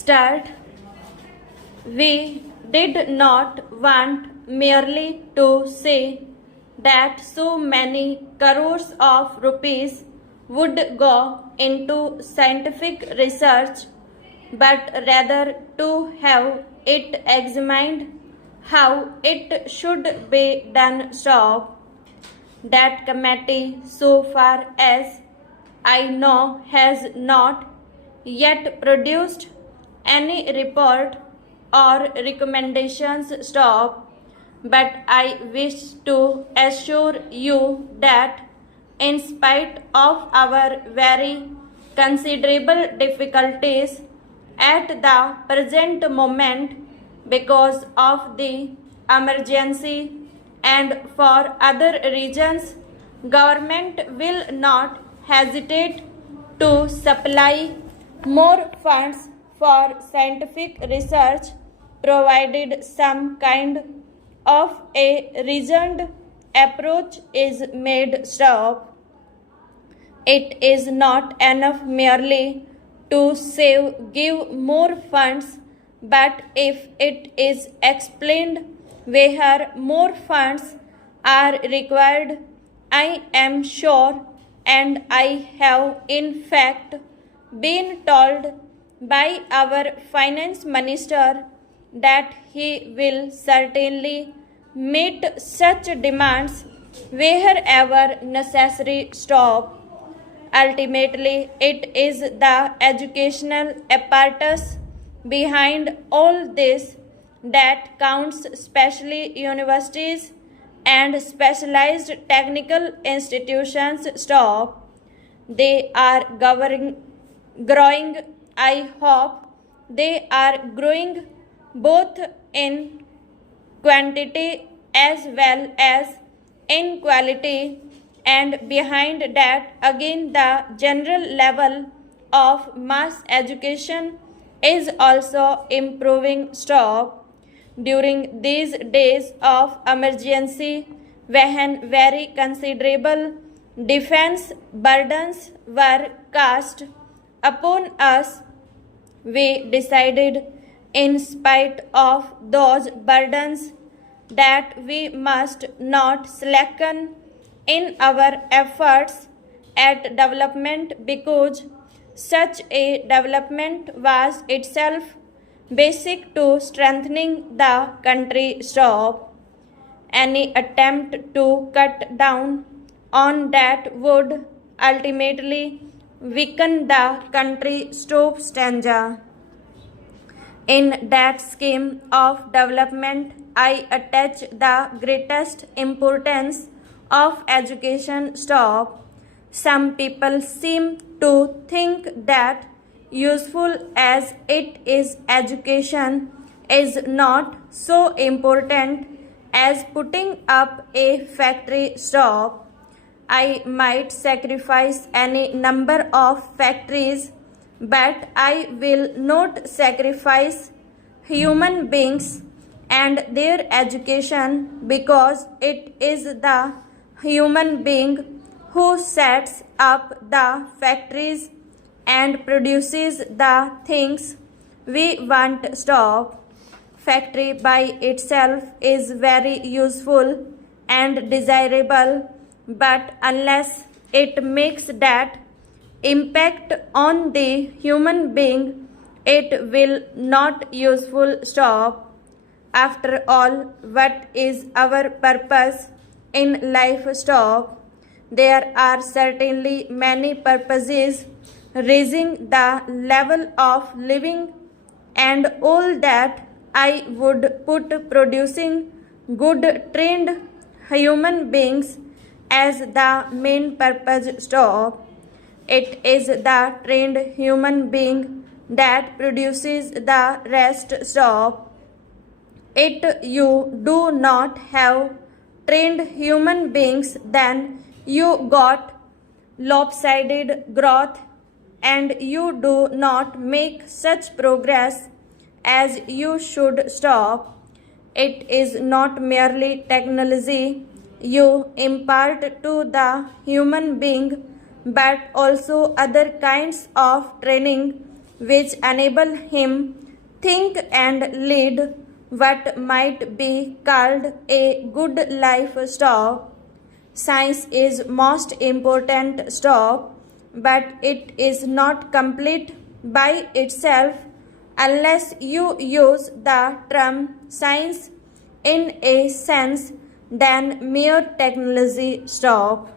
Start. We did not want merely to say that so many crores of rupees would go into scientific research, but rather to have it examined how it should be done. So that committee, so far as I know, has not yet produced any report or recommendations. Stop. But I wish to assure you that in spite of our very considerable difficulties at the present moment because of the emergency and for other reasons, government will not hesitate to supply more funds for scientific research provided some kind of a reasoned approach is made. Stop. It is not enough merely to give more funds, but if it is explained where more funds are required, I am sure, and I have in fact been told by our finance minister that he will certainly meet such demands wherever necessary. Stop. Ultimately, it is the educational apparatus behind all this that counts, especially universities and specialized technical institutions. Stop. They are growing. I hope they are growing both in quantity as well as in quality, and behind that again the general level of mass education is also improving. Stop. During these days of emergency, when very considerable defense burdens were cast upon us, we decided, in spite of those burdens, that we must not slacken in our efforts at development because such a development was itself basic to strengthening the country. Stop. Any attempt to cut down on that would ultimately weaken the country. Stop. Stanza. In that scheme of development, I attach the greatest importance of education. Stop. Some people seem to think that useful as it is, education is not so important as putting up a factory. Stop. I might sacrifice any number of factories, but I will not sacrifice human beings and their education, because it is the human being who sets up the factories and produces the things we want. Stop. Factory by itself is very useful and desirable, but unless it makes that impact on the human being, it will not useful. Stop. After all, what is our purpose in life? Stop. There are certainly many purposes: raising the level of living and all that. I would put producing good trained human beings as the main purpose. Stop. It is the trained human being that produces the rest. Stop. It you do not have trained human beings, then you got lopsided growth, and you do not make such progress as you should. Stop. It is not merely technology you impart to the human being, but also other kinds of training which enable him think and lead what might be called a good life stop. Science is most important stop, but it is not complete by itself unless you use the term science in a sense than mere technology stop.